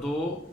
2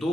2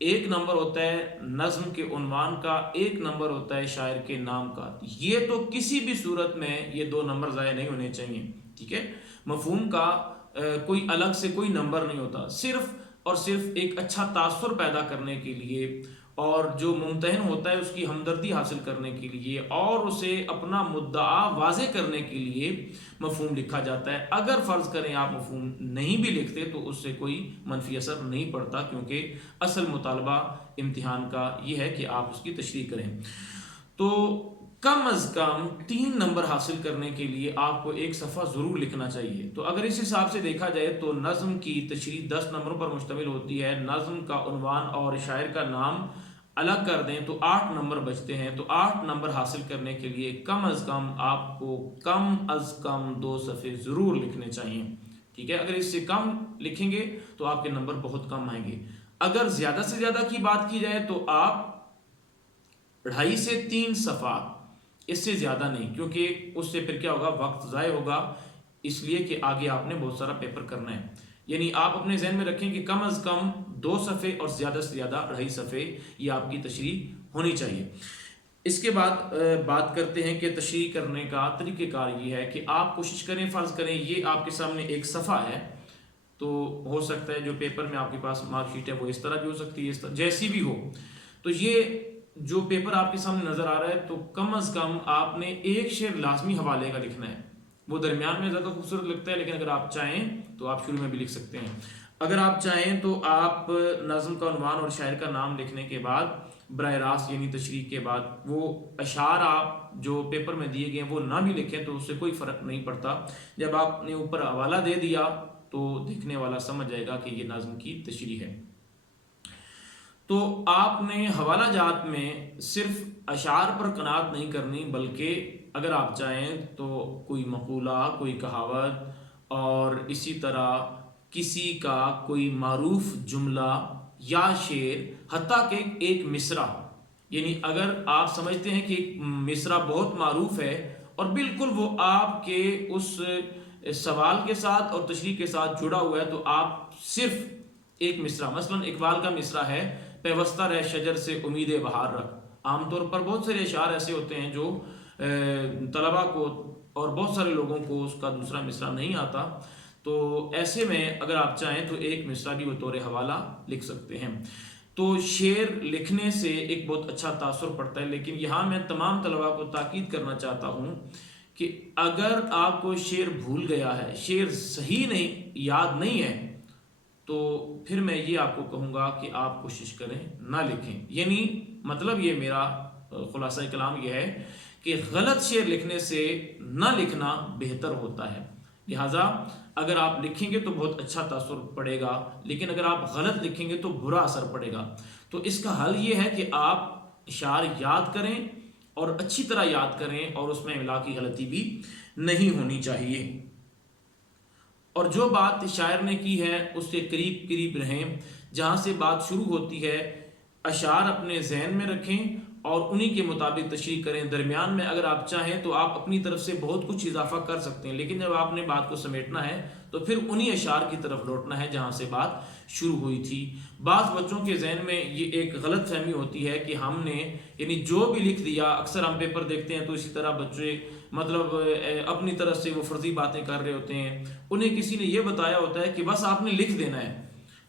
ایک نمبر ہوتا ہے نظم کے عنوان کا، ایک نمبر ہوتا ہے شاعر کے نام کا. یہ تو کسی بھی صورت میں یہ دو نمبر ضائع نہیں ہونے چاہیے. ٹھیک ہے، مفہوم کا کوئی الگ سے کوئی نمبر نہیں ہوتا، صرف اور صرف ایک اچھا تاثر پیدا کرنے کے لیے، اور جو ممتحن ہوتا ہے اس کی ہمدردی حاصل کرنے کے لیے، اور اسے اپنا مدعا واضح کرنے کے لیے مفہوم لکھا جاتا ہے. اگر فرض کریں آپ مفہوم نہیں بھی لکھتے تو اس سے کوئی منفی اثر نہیں پڑتا، کیونکہ اصل مطالبہ امتحان کا یہ ہے کہ آپ اس کی تشریح کریں. تو کم از کم 3 نمبر حاصل کرنے کے لیے آپ کو ایک صفحہ ضرور لکھنا چاہیے. تو اگر اس حساب سے دیکھا جائے تو نظم کی تشریح 10 نمبروں پر مشتمل ہوتی ہے. نظم کا عنوان اور شاعر کا نام الگ کر دیں تو 8 نمبر بچتے ہیں. تو 8 نمبر حاصل کرنے کے لیے کم از کم آپ کو کم از کم 2 صفحے ضرور لکھنے چاہیے. ٹھیک ہے، اگر اس سے کم لکھیں گے تو آپ کے نمبر بہت کم آئیں گے. اگر زیادہ سے زیادہ کی بات کی جائے تو آپ 2.5 سے 3 صفحہ، اس سے زیادہ نہیں، کیونکہ اس سے پھر کیا ہوگا، وقت ضائع ہوگا، اس لیے کہ آگے آپ نے بہت سارا پیپر کرنا ہے. یعنی آپ اپنے ذہن میں رکھیں کہ کم از کم 2 صفحے اور زیادہ سے زیادہ 2.5 صفحے یہ آپ کی تشریح ہونی چاہیے. اس کے بعد بات کرتے ہیں کہ تشریح کرنے کا طریقہ کار یہ ہے کہ آپ کوشش کریں، فرض کریں یہ آپ کے سامنے ایک صفحہ ہے، تو ہو سکتا ہے جو پیپر میں آپ کے پاس مارک شیٹ ہے وہ اس طرح بھی ہو سکتی ہے، اس طرح جیسی بھی ہو. تو یہ جو پیپر آپ کے سامنے نظر آ رہا ہے تو کم از کم آپ نے ایک شعر لازمی حوالے کا لکھنا ہے. وہ درمیان میں زیادہ خوبصورت لگتا ہے، لیکن اگر آپ چاہیں تو آپ شروع میں بھی لکھ سکتے ہیں. اگر آپ چاہیں تو آپ نظم کا عنوان اور شاعر کا نام لکھنے کے بعد براہ راست یعنی تشریح کے بعد وہ اشعار آپ جو پیپر میں دیے گئے ہیں وہ نہ بھی لکھیں تو اس سے کوئی فرق نہیں پڑتا. جب آپ نے اوپر حوالہ دے دیا تو دیکھنے والا سمجھ جائے گا کہ یہ نظم کی تشریح ہے. تو آپ نے حوالہ جات میں صرف اشعار پر قناعت نہیں کرنی، بلکہ اگر آپ چاہیں تو کوئی مقولہ، کوئی کہاوت، اور اسی طرح کسی کا کوئی معروف جملہ یا شعر، حتیٰ کہ ایک مصرع. یعنی اگر آپ سمجھتے ہیں کہ ایک مصرع بہت معروف ہے اور بالکل وہ آپ کے اس سوال کے ساتھ اور تشریح کے ساتھ جڑا ہوا ہے، تو آپ صرف ایک مصرع، مثلا اقبال کا مصرع ہے، پیوستہ رہ شجر سے امید بہار رکھ. عام طور پر بہت سارے اشعار ایسے ہوتے ہیں جو طلباء کو اور بہت سارے لوگوں کو اس کا دوسرا مصرع نہیں آتا، تو ایسے میں اگر آپ چاہیں تو ایک مصرع بھی بطور حوالہ لکھ سکتے ہیں. تو شعر لکھنے سے ایک بہت اچھا تاثر پڑتا ہے. لیکن یہاں میں تمام طلباء کو تاکید کرنا چاہتا ہوں کہ اگر آپ کو شعر بھول گیا ہے، شعر صحیح نہیں، یاد نہیں ہے، تو پھر میں یہ آپ کو کہوں گا کہ آپ کوشش کریں نہ لکھیں. یعنی مطلب یہ میرا خلاصہ کلام یہ ہے کہ غلط شعر لکھنے سے نہ لکھنا بہتر ہوتا ہے. لہٰذا اگر آپ لکھیں گے تو بہت اچھا تاثر پڑے گا، لیکن اگر آپ غلط لکھیں گے تو برا اثر پڑے گا. تو اس کا حل یہ ہے کہ آپ اشعار یاد کریں اور اچھی طرح یاد کریں، اور اس میں املا کی غلطی بھی نہیں ہونی چاہیے. اور جو بات شاعر نے کی ہے اس سے قریب قریب رہیں. جہاں سے بات شروع ہوتی ہے اشعار اپنے ذہن میں رکھیں اور انہی کے مطابق تشریح کریں. درمیان میں اگر آپ چاہیں تو آپ اپنی طرف سے بہت کچھ اضافہ کر سکتے ہیں، لیکن جب آپ نے بات کو سمیٹنا ہے تو پھر انہی اشعار کی طرف لوٹنا ہے جہاں سے بات شروع ہوئی تھی. بعض بچوں کے ذہن میں یہ ایک غلط فہمی ہوتی ہے کہ ہم نے یعنی جو بھی لکھ دیا، اکثر ہم پیپر دیکھتے ہیں تو اسی طرح بچے مطلب اپنی طرف سے وہ فرضی باتیں کر رہے ہوتے ہیں. انہیں کسی نے یہ بتایا ہوتا ہے کہ بس آپ نے لکھ دینا ہے،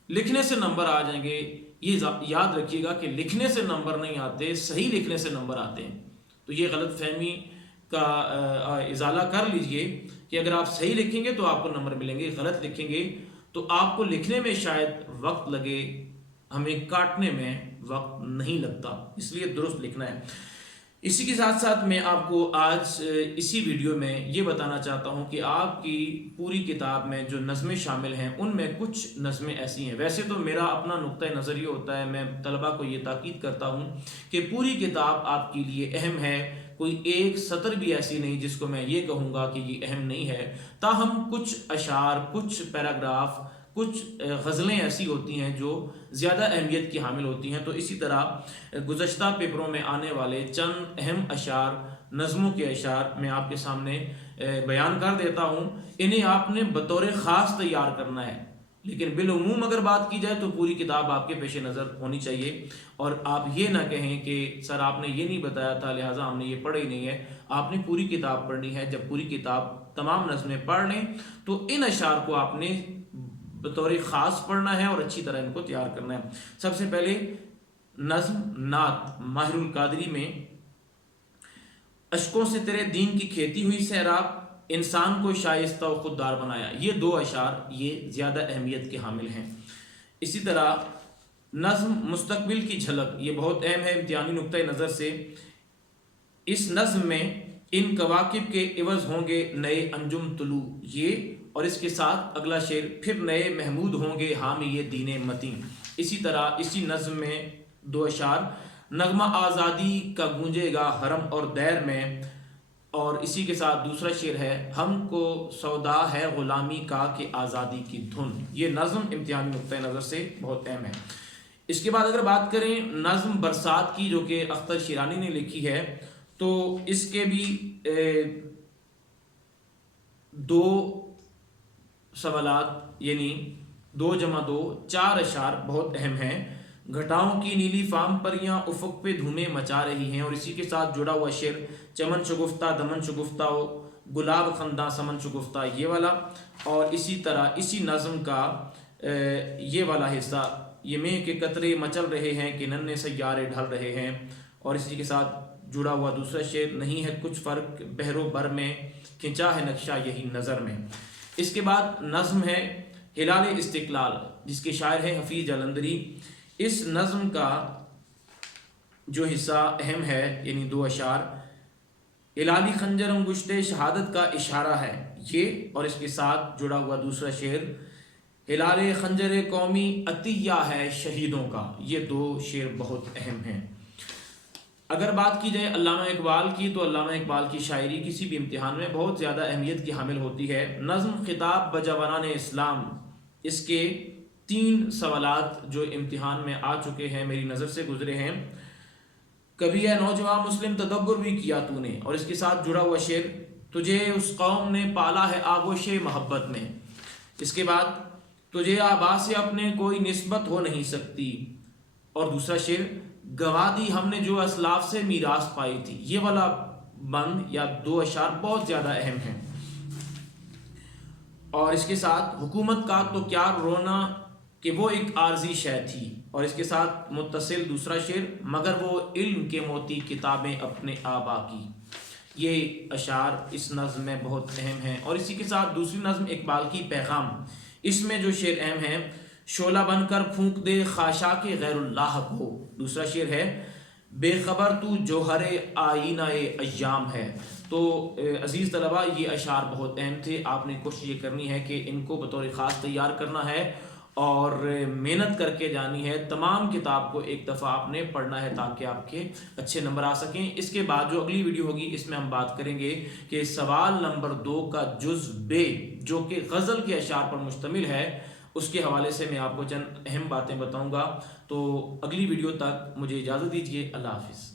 لکھنے سے نمبر آ جائیں گے. یہ یاد رکھیے گا کہ لکھنے سے نمبر نہیں آتے، صحیح لکھنے سے نمبر آتے ہیں. تو یہ غلط فہمی کا ازالہ کر لیجئے کہ اگر آپ صحیح لکھیں گے تو آپ کو نمبر ملیں گے، غلط لکھیں گے تو آپ کو لکھنے میں شاید وقت لگے، ہمیں کاٹنے میں وقت نہیں لگتا. اس لیے درست لکھنا ہے. اسی کے ساتھ ساتھ میں آپ کو آج اسی ویڈیو میں یہ بتانا چاہتا ہوں کہ آپ کی پوری کتاب میں جو نظمیں شامل ہیں ان میں کچھ نظمیں ایسی ہیں. ویسے تو میرا اپنا نقطہ نظر یہ ہوتا ہے، میں طلباء کو یہ تاکید کرتا ہوں کہ پوری کتاب آپ کے لیے اہم ہے، کوئی ایک سطر بھی ایسی نہیں جس کو میں یہ کہوں گا کہ یہ اہم نہیں ہے. تاہم کچھ اشعار، کچھ پیراگراف، کچھ غزلیں ایسی ہوتی ہیں جو زیادہ اہمیت کی حامل ہوتی ہیں. تو اسی طرح گزشتہ پیپروں میں آنے والے چند اہم اشعار، نظموں کے اشعار میں آپ کے سامنے بیان کر دیتا ہوں. انہیں آپ نے بطور خاص تیار کرنا ہے. لیکن بالعموم اگر بات کی جائے تو پوری کتاب آپ کے پیش نظر ہونی چاہیے، اور آپ یہ نہ کہیں کہ سر آپ نے یہ نہیں بتایا تھا لہٰذا ہم نے یہ پڑھا ہی نہیں ہے۔ آپ نے پوری کتاب پڑھنی ہے۔ جب پوری کتاب تمام نظمیں پڑھ لیں تو ان اشعار کو آپ نے بطور خاص پڑھنا ہے اور اچھی طرح ان کو تیار کرنا ہے۔ سب سے پہلے نظم نعت ماہر القادری میں اشکوں سے تیرے دین کی کھیتی ہوئی سیراب، انسان کو شائستہ و خوددار بنایا، یہ دو اشعار یہ زیادہ اہمیت کے حامل ہیں۔ اسی طرح نظم مستقبل کی جھلک، یہ بہت اہم ہے امتحانی نقطۂ نظر سے۔ اس نظم میں ان کواکب کے عوض ہوں گے نئے انجم طلوع، یہ اور اس کے ساتھ اگلا شعر پھر نئے محمود ہوں گے حامی یہ دین متین۔ اسی طرح اسی نظم میں دو اشعار، نغمہ آزادی کا گونجے گا حرم اور دیر میں، اور اسی کے ساتھ دوسرا شعر ہے ہم کو سودا ہے غلامی کا کہ آزادی کی دھن۔ یہ نظم امتحانی نقطۂ نظر سے بہت اہم ہے۔ اس کے بعد اگر بات کریں نظم برسات کی جو کہ اختر شیرانی نے لکھی ہے، تو اس کے بھی دو سوالات یعنی 2 × 2 4 اشعار بہت اہم ہیں۔ گھٹاؤں کی نیلی فام پریاں افق پہ دھومیں مچا رہی ہیں، اور اسی کے ساتھ جڑا ہوا شعر چمن شگفتہ دمن شگفتہ گلاب خنداں سمن شگفتہ، یہ والا، اور اسی طرح اسی نظم کا یہ والا حصہ، یہ مے کے قطرے مچل رہے ہیں کہ ننھے سیارے ڈھل رہے ہیں، اور اسی کے ساتھ جڑا ہوا دوسرا شعر نہیں ہے کچھ فرق بحر و بر میں کھنچا ہے نقشہ یہی نظر میں۔ اس کے بعد نظم ہے ہلال استقلال جس کے شاعر ہیں حفیظ جلندری۔ اس نظم کا جو حصہ اہم ہے یعنی 2 اشعار، ہلالی خنجر انگشت شہادت کا اشارہ ہے یہ، اور اس کے ساتھ جڑا ہوا دوسرا شعر ہلال خنجر قومی عطیہ ہے شہیدوں کا، یہ 2 شعر بہت اہم ہیں۔ اگر بات کی جائے علامہ اقبال کی، تو علامہ اقبال کی شاعری کسی بھی امتحان میں بہت زیادہ اہمیت کی حامل ہوتی ہے۔ نظم خطاب بجوانان اسلام، اس کے 3 سوالات جو امتحان میں آ چکے ہیں میری نظر سے گزرے ہیں۔ کبھی اے نوجوان مسلم تدبر بھی کیا تو نے، اور اس کے ساتھ جڑا ہوا شعر تجھے اس قوم نے پالا ہے آغوش محبت میں۔ اس کے بعد تجھے آبا سے اپنے کوئی نسبت ہو نہیں سکتی، اور دوسرا شعر گوا دی ہم نے جو اسلاف سے میراث پائی تھی، یہ والا بند یا 2 اشعار بہت زیادہ اہم ہیں۔ اور اس کے ساتھ حکومت کا تو کیا رونا کہ وہ ایک عارضی شے تھی، اور اس کے ساتھ متصل دوسرا شعر مگر وہ علم کے موتی کتابیں اپنے آبا کی، یہ اشعار اس نظم میں بہت اہم ہیں۔ اور اسی کے ساتھ دوسری نظم اقبال کی پیغام، اس میں جو شعر اہم ہیں شعلہ بن کر پھونک دے خاشاک غیر اللہ کو، دوسرا شعر ہے بے خبر تو جوہر آئینہ ایام ہے۔ تو عزیز طلبہ یہ اشعار بہت اہم تھے، آپ نے کوشش یہ کرنی ہے کہ ان کو بطور خاص تیار کرنا ہے اور محنت کر کے جانی ہے۔ تمام کتاب کو ایک دفعہ آپ نے پڑھنا ہے تاکہ آپ کے اچھے نمبر آ سکیں۔ اس کے بعد جو اگلی ویڈیو ہوگی اس میں ہم بات کریں گے کہ سوال نمبر 2 کا جزء ب جو کہ غزل کے اشعار پر مشتمل ہے، اس کے حوالے سے میں آپ کو چند اہم باتیں بتاؤں گا۔ تو اگلی ویڈیو تک مجھے اجازت دیجیے، اللہ حافظ۔